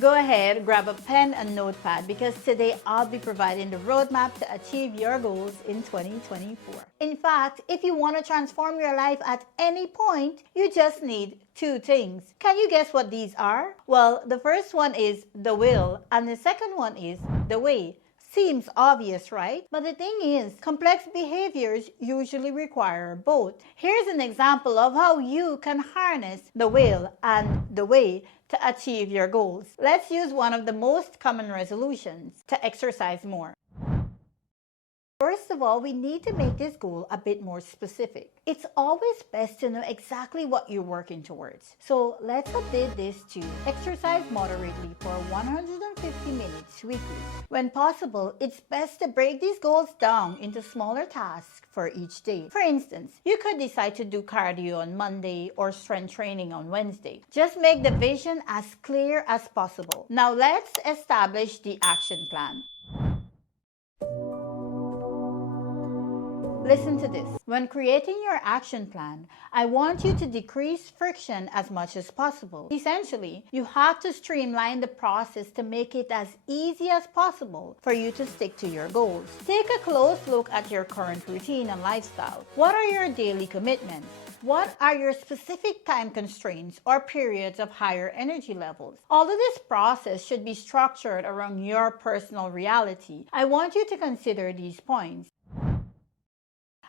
Go ahead, grab a pen and notepad because today I'll be providing the roadmap to achieve your goals in 2024. In fact, if you want to transform your life at any point, you just need 2 things. Can you guess what these are? Well, the first one is the will and the second one is the way. Seems obvious, right? But the thing is, complex behaviors usually require both. Here's an example of how you can harness the will and the way to achieve your goals. Let's use one of the most common resolutions: to exercise more. First of all, we need to make this goal a bit more specific. It's always best to know exactly what you're working towards. So let's update this to exercise moderately for 150 minutes weekly. When possible, it's best to break these goals down into smaller tasks for each day. For instance, you could decide to do cardio on Monday or strength training on Wednesday. Just make the vision as clear as possible. Now let's establish the action plan. Listen to this. When creating your action plan, I want you to decrease friction as much as possible. Essentially, you have to streamline the process to make it as easy as possible for you to stick to your goals. Take a close look at your current routine and lifestyle. What are your daily commitments? What are your specific time constraints or periods of higher energy levels? Although this process should be structured around your personal reality, I want you to consider these points.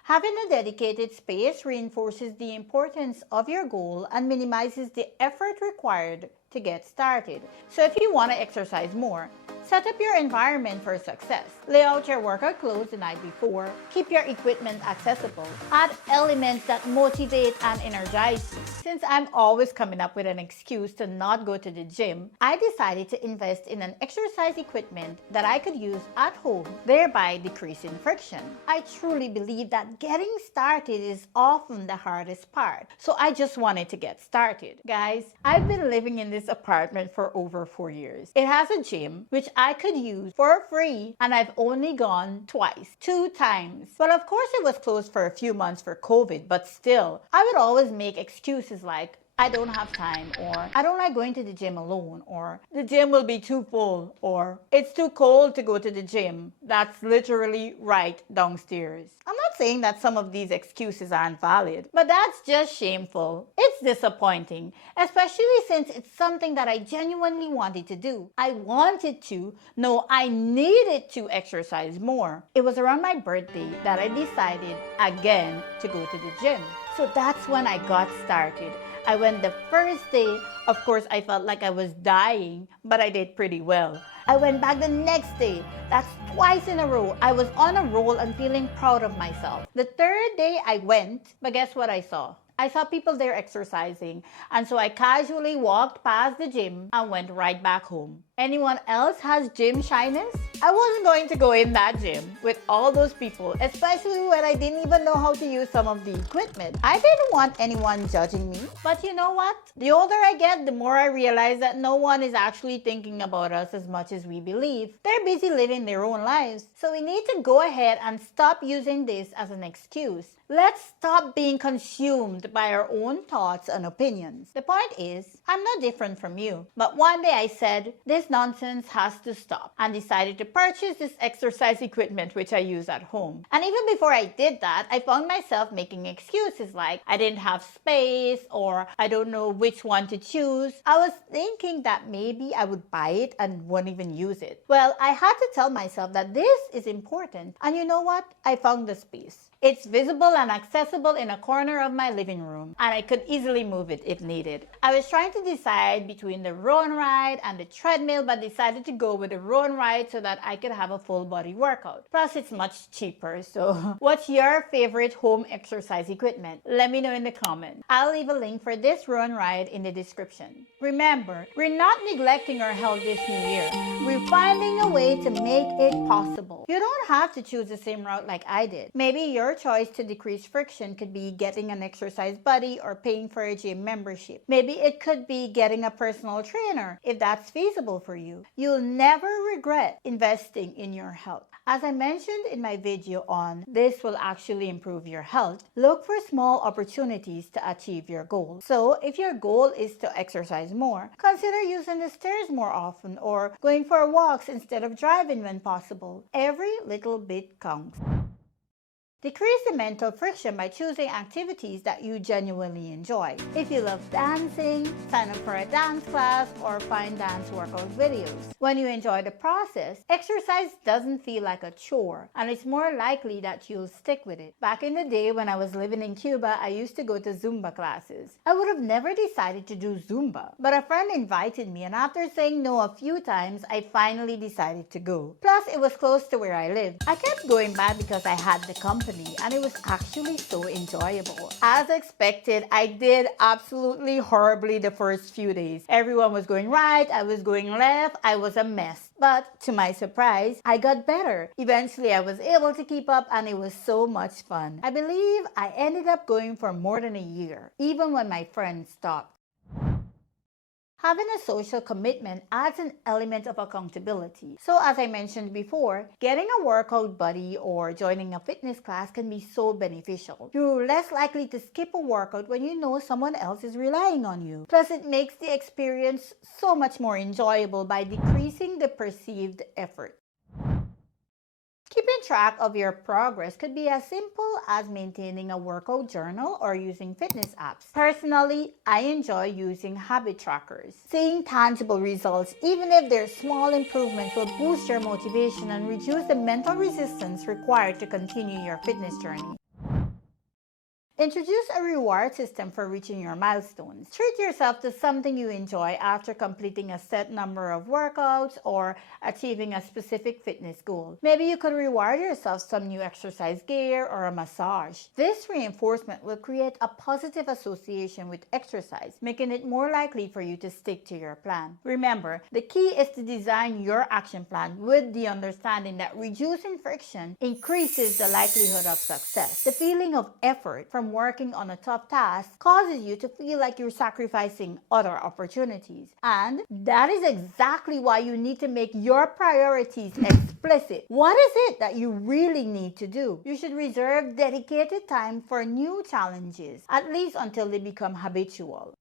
Having a dedicated space reinforces the importance of your goal and minimizes the effort required to get started. So if you want to exercise more, set up your environment for success. Lay out your workout clothes the night before. Keep your equipment accessible. Add elements that motivate and energize you. Since I'm always coming up with an excuse to not go to the gym, I decided to invest in an exercise equipment that I could use at home, thereby decreasing friction. I truly believe that getting started is often the hardest part, so I just wanted to get started. Guys, I've been living in this apartment for over 4 years. It has a gym, which I could use for free, and I've only gone twice, 2 times. Well, of course it was closed for a few months for COVID, but still, I would always make excuses like, I don't have time, or I don't like going to the gym alone, or the gym will be too full, or it's too cold to go to the gym. That's literally right downstairs. I'm not saying that some of these excuses aren't valid, but that's just shameful. It's disappointing, especially since it's something that I genuinely wanted to do. I wanted to, no, I needed to exercise more. It was around my birthday that I decided again to go to the gym. So that's when I got started. I went the first day. Of course, I felt like I was dying, but I did pretty well. I went back the next day. That's twice in a row. I was on a roll and feeling proud of myself. The third day I went, but guess what I saw? I saw people there exercising, and so I casually walked past the gym and went right back home. Anyone else has gym shyness? I wasn't going to go in that gym with all those people, especially when I didn't even know how to use some of the equipment. I didn't want anyone judging me. But you know what? The older I get, the more I realize that no one is actually thinking about us as much as we believe. They're busy living their own lives. So we need to go ahead and stop using this as an excuse. Let's stop being consumed by our own thoughts and opinions. The point is, I'm no different from you. But one day I said, this nonsense has to stop, and decided to purchase this exercise equipment which I use at home. And even before I did that, I found myself making excuses like I didn't have space, or I don't know which one to choose. I was thinking that maybe I would buy it and won't even use it. Well, I had to tell myself that this is important. And you know what? I found the space. It's visible and accessible in a corner of my living room, and I could easily move it if needed. I was trying to decide between the row and ride and the treadmill, but decided to go with the row and ride so that I could have a full body workout. Plus, it's much cheaper. So, what's your favorite home exercise equipment? Let me know in the comments. I'll leave a link for this row and ride in the description. Remember, we're not neglecting our health this new year. We're finding a way to make it possible. You don't have to choose the same route like I did. Maybe your choice to decrease friction could be getting an exercise buddy or paying for a gym membership. Maybe it could be getting a personal trainer if that's feasible for you. You'll never regret investing in your health. As I mentioned in my video on this will actually improve your health, look for small opportunities to achieve your goals. So if your goal is to exercise more, consider using the stairs more often or going for walks instead of driving when possible. Every little bit counts. Decrease the mental friction by choosing activities that you genuinely enjoy. If you love dancing, sign up for a dance class or find dance workout videos. When you enjoy the process, exercise doesn't feel like a chore, and it's more likely that you'll stick with it. Back in the day when I was living in Cuba, I used to go to Zumba classes. I would have never decided to do Zumba, but a friend invited me, and after saying no a few times, I finally decided to go. Plus, it was close to where I lived. I kept going back because I had the company, and it was actually so enjoyable. As expected, I did absolutely horribly the first few days. Everyone was going right, I was going left, I was a mess. But to my surprise, I got better. Eventually, I was able to keep up, and it was so much fun. I believe I ended up going for more than a year, even when my friends stopped. Having a social commitment adds an element of accountability. So as I mentioned before, getting a workout buddy or joining a fitness class can be so beneficial. You're less likely to skip a workout when you know someone else is relying on you. Plus, it makes the experience so much more enjoyable by decreasing the perceived effort. Keeping track of your progress could be as simple as maintaining a workout journal or using fitness apps. Personally, I enjoy using habit trackers. Seeing tangible results, even if they're small improvements, will boost your motivation and reduce the mental resistance required to continue your fitness journey. Introduce a reward system for reaching your milestones. Treat yourself to something you enjoy after completing a set number of workouts or achieving a specific fitness goal. Maybe you could reward yourself some new exercise gear or a massage. This reinforcement will create a positive association with exercise, making it more likely for you to stick to your plan. Remember, the key is to design your action plan with the understanding that reducing friction increases the likelihood of success. The feeling of effort from working on a tough task causes you to feel like you're sacrificing other opportunities. And that is exactly why you need to make your priorities explicit. What is it that you really need to do? You should reserve dedicated time for new challenges, at least until they become habitual.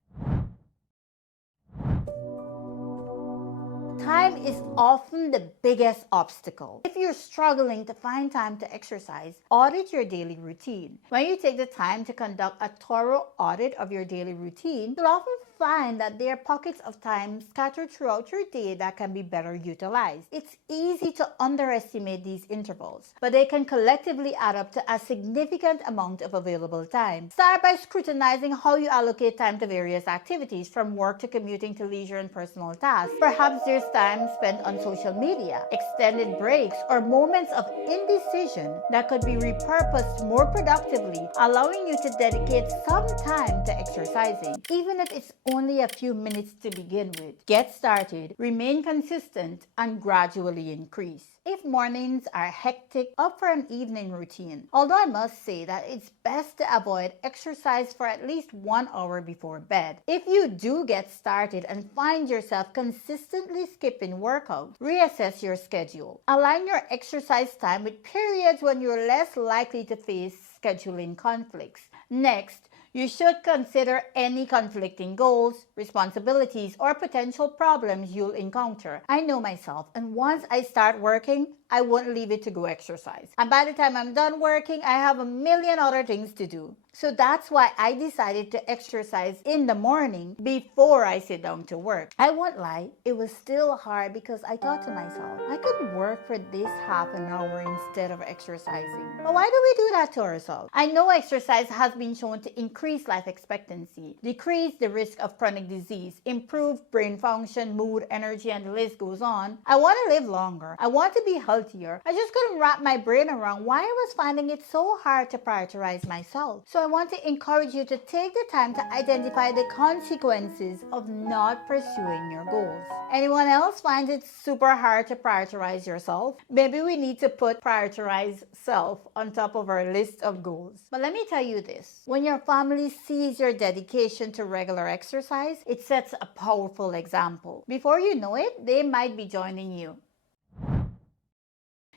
Time is often the biggest obstacle. If you're struggling to find time to exercise, audit your daily routine. When you take the time to conduct a thorough audit of your daily routine, you'll often find that there are pockets of time scattered throughout your day that can be better utilized. It's easy to underestimate these intervals, but they can collectively add up to a significant amount of available time. Start by scrutinizing how you allocate time to various activities, from work to commuting to leisure and personal tasks. Perhaps there's time spent on social media, extended breaks, or moments of indecision that could be repurposed more productively, allowing you to dedicate some time to exercising, even if it's only a few minutes to begin with. Get started, remain consistent, and gradually increase. If mornings are hectic, opt for an evening routine. Although I must say that it's best to avoid exercise for at least 1 hour before bed. If you do get started and find yourself consistently skipping workouts, reassess your schedule. Align your exercise time with periods when you're less likely to face scheduling conflicts. Next, you should consider any conflicting goals, responsibilities, or potential problems you'll encounter. I know myself, and once I start working, I won't leave it to go exercise. And by the time I'm done working, I have a million other things to do. So that's why I decided to exercise in the morning before I sit down to work. I won't lie, it was still hard because I thought to myself, I could work for this half an hour instead of exercising. But why do we do that to ourselves? I know exercise has been shown to increase life expectancy, decrease the risk of chronic disease, improve brain function, mood, energy, and the list goes on. I want to live longer. I want to be healthy healthier, I just couldn't wrap my brain around why I was finding it so hard to prioritize myself. So I want to encourage you to take the time to identify the consequences of not pursuing your goals. Anyone else find it super hard to prioritize yourself? Maybe we need to put prioritize self on top of our list of goals. But let me tell you this, when your family sees your dedication to regular exercise, it sets a powerful example. Before you know it, they might be joining you.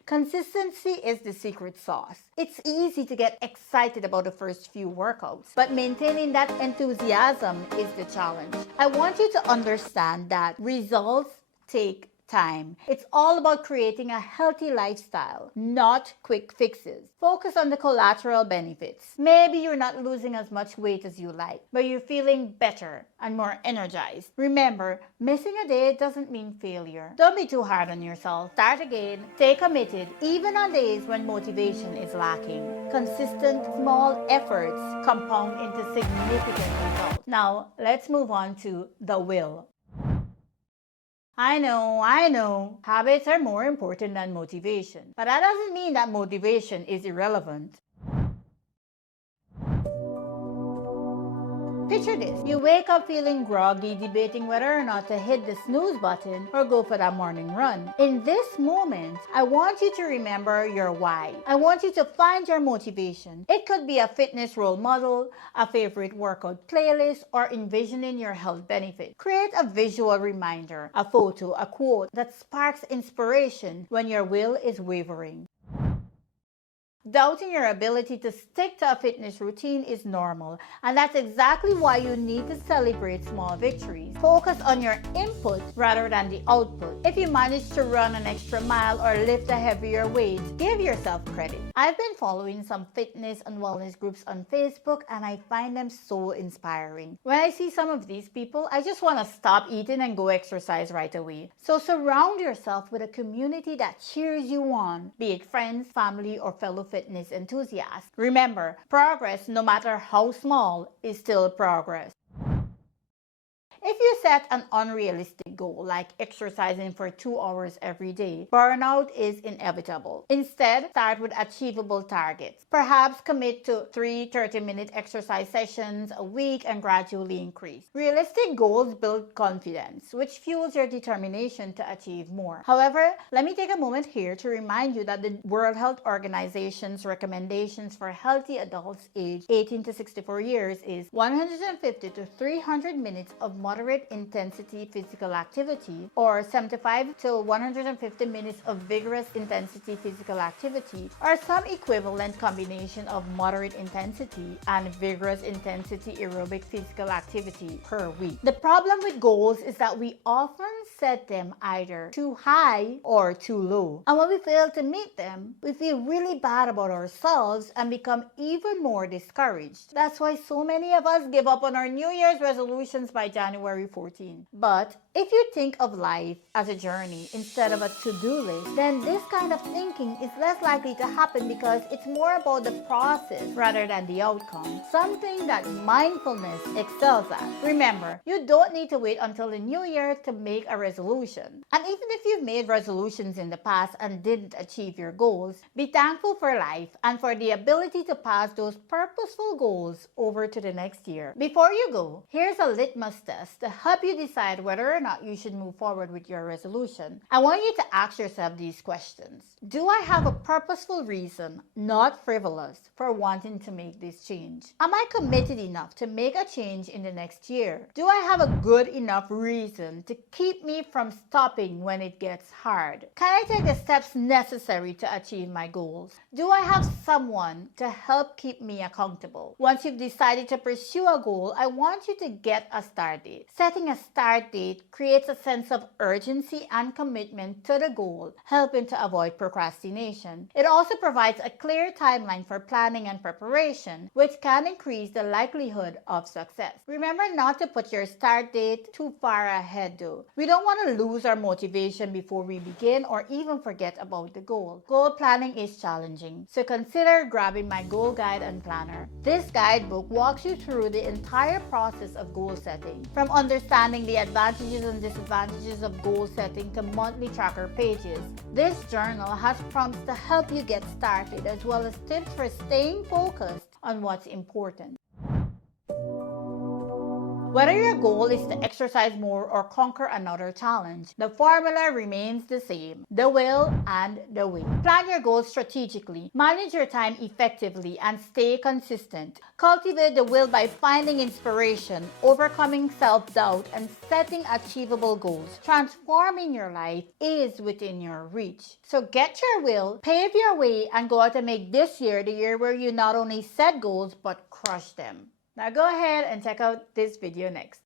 Consistency is the secret sauce. It's easy to get excited about the first few workouts, but maintaining that enthusiasm is the challenge. I want you to understand that results take time. It's all about creating a healthy lifestyle, not quick fixes. Focus on the collateral benefits. Maybe you're not losing as much weight as you like, but you're feeling better and more energized. Remember, missing a day doesn't mean failure. Don't be too hard on yourself. Start again. Stay committed, even on days when motivation is lacking. Consistent, small efforts compound into significant results. Now, let's move on to the will. I know, habits are more important than motivation. But that doesn't mean that motivation is irrelevant. Picture this. You wake up feeling groggy, debating whether or not to hit the snooze button or go for that morning run. In this moment, I want you to remember your why. I want you to find your motivation. It could be a fitness role model, a favorite workout playlist, or envisioning your health benefit. Create a visual reminder, a photo, a quote that sparks inspiration when your will is wavering. Doubting your ability to stick to a fitness routine is normal, and that's exactly why you need to celebrate small victories. Focus on your input rather than the output. If you manage to run an extra mile or lift a heavier weight, give yourself credit. I've been following some fitness and wellness groups on Facebook, and I find them so inspiring. When I see some of these people, I just want to stop eating and go exercise right away. So surround yourself with a community that cheers you on, be it friends, family, or fellow fitness enthusiasts. Remember, progress, no matter how small, is still progress. If you set an unrealistic goal, like exercising for 2 hours every day, burnout is inevitable. Instead, start with achievable targets. Perhaps commit to 3 30-minute exercise sessions a week and gradually increase. Realistic goals build confidence, which fuels your determination to achieve more. However, let me take a moment here to remind you that the World Health Organization's recommendations for healthy adults aged 18 to 64 years is 150 to 300 minutes of moderate intensity physical activity, or 75 to 150 minutes of vigorous intensity physical activity, or some equivalent combination of moderate intensity and vigorous intensity aerobic physical activity per week. The problem with goals is that we often set them either too high or too low. And when we fail to meet them, we feel really bad about ourselves and become even more discouraged. That's why so many of us give up on our New Year's resolutions by January 14. But if you think of life as a journey instead of a to-do list, then this kind of thinking is less likely to happen because it's more about the process rather than the outcome, something that mindfulness excels at. Remember, you don't need to wait until the new year to make a resolution. And even if you've made resolutions in the past and didn't achieve your goals, be thankful for life and for the ability to pass those purposeful goals over to the next year. Before you go, here's a litmus test to help you decide whether or not you should move forward with your resolution. I want you to ask yourself these questions. Do I have a purposeful reason, not frivolous, for wanting to make this change? Am I committed enough to make a change in the next year? Do I have a good enough reason to keep me from stopping when it gets hard? Can I take the steps necessary to achieve my goals? Do I have someone to help keep me accountable? Once you've decided to pursue a goal, I want you to get a start date. Setting a start date creates a sense of urgency and commitment to the goal, helping to avoid procrastination. It also provides a clear timeline for planning and preparation, which can increase the likelihood of success. Remember not to put your start date too far ahead though. We don't want to lose our motivation before we begin or even forget about the goal. Goal planning is challenging, so consider grabbing my goal guide and planner. This guidebook walks you through the entire process of goal setting, from understanding understanding the advantages and disadvantages of goal setting to monthly tracker pages. This journal has prompts to help you get started, as well as tips for staying focused on what's important. Whether your goal is to exercise more or conquer another challenge, the formula remains the same: the will and the way. Plan your goals strategically, manage your time effectively, and stay consistent. Cultivate the will by finding inspiration, overcoming self-doubt, and setting achievable goals. Transforming your life is within your reach. So get your will, pave your way, and go out and make this year the year where you not only set goals but crush them. Now go ahead and check out this video next.